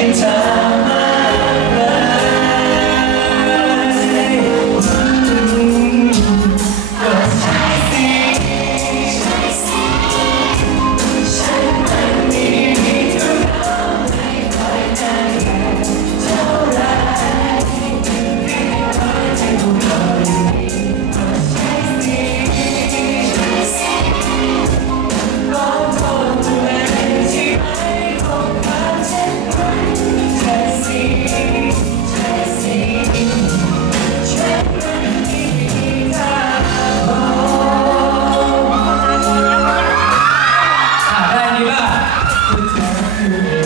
in time. Yeah.